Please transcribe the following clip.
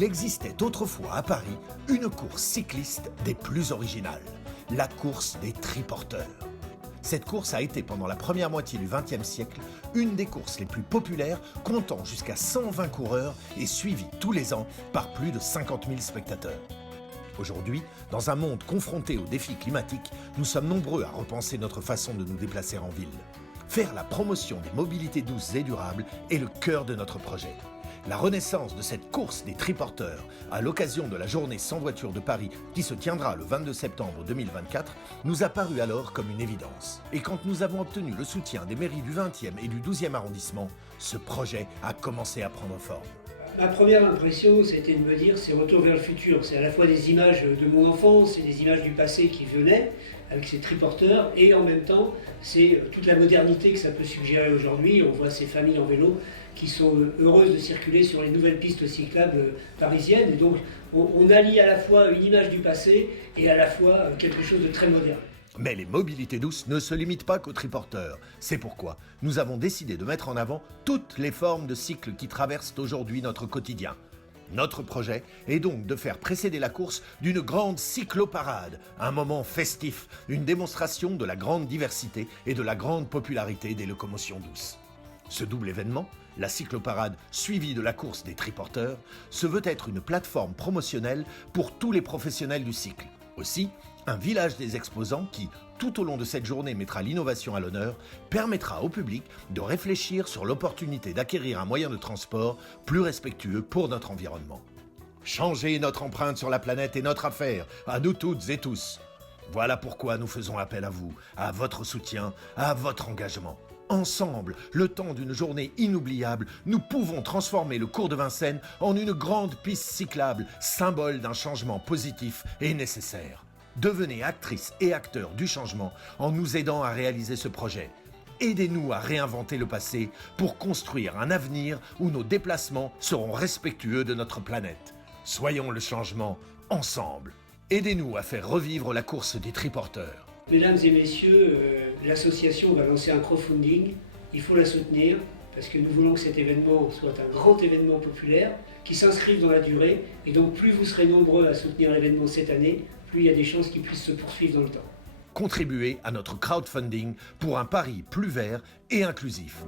Il existait autrefois à Paris une course cycliste des plus originales, la course des triporteurs. Cette course a été pendant la première moitié du XXe siècle une des courses les plus populaires, comptant jusqu'à 120 coureurs et suivie tous les ans par plus de 50 000 spectateurs. Aujourd'hui, dans un monde confronté aux défis climatiques, nous sommes nombreux à repenser notre façon de nous déplacer en ville. Faire la promotion des mobilités douces et durables est le cœur de notre projet. La renaissance de cette course des triporteurs à l'occasion de la journée sans voiture de Paris qui se tiendra le 22 septembre 2024 nous a paru alors comme une évidence. Et quand nous avons obtenu le soutien des mairies du 20e et du 12e arrondissement, ce projet a commencé à prendre forme. Ma première impression, c'était de me dire c'est retour vers le futur. C'est à la fois des images de mon enfance et des images du passé qui venaient avec ces triporteurs et en même temps, c'est toute la modernité que ça peut suggérer aujourd'hui. On voit ces familles en vélo qui sont heureuses de circuler sur les nouvelles pistes cyclables parisiennes. Et donc, on allie à la fois une image du passé et à la fois quelque chose de très moderne. Mais les mobilités douces ne se limitent pas qu'aux triporteurs. C'est pourquoi nous avons décidé de mettre en avant toutes les formes de cycles qui traversent aujourd'hui notre quotidien. Notre projet est donc de faire précéder la course d'une grande cycloparade, un moment festif, une démonstration de la grande diversité et de la grande popularité des locomotions douces. Ce double événement, la cycloparade suivie de la course des triporteurs, se veut être une plateforme promotionnelle pour tous les professionnels du cycle. Aussi, un village des exposants qui, tout au long de cette journée, mettra l'innovation à l'honneur, permettra au public de réfléchir sur l'opportunité d'acquérir un moyen de transport plus respectueux pour notre environnement. Changer notre empreinte sur la planète est notre affaire, à nous toutes et tous. Voilà pourquoi nous faisons appel à vous, à votre soutien, à votre engagement. Ensemble, le temps d'une journée inoubliable, nous pouvons transformer le cours de Vincennes en une grande piste cyclable, symbole d'un changement positif et nécessaire. Devenez actrices et acteurs du changement en nous aidant à réaliser ce projet. Aidez-nous à réinventer le passé pour construire un avenir où nos déplacements seront respectueux de notre planète. Soyons le changement ensemble. Aidez-nous à faire revivre la course des triporteurs. Mesdames et messieurs, l'association va lancer un crowdfunding. Il faut la soutenir parce que nous voulons que cet événement soit un grand événement populaire qui s'inscrive dans la durée. Et donc plus vous serez nombreux à soutenir l'événement cette année, plus il y a des chances qu'il puisse se poursuivre dans le temps. Contribuez à notre crowdfunding pour un Paris plus vert et inclusif.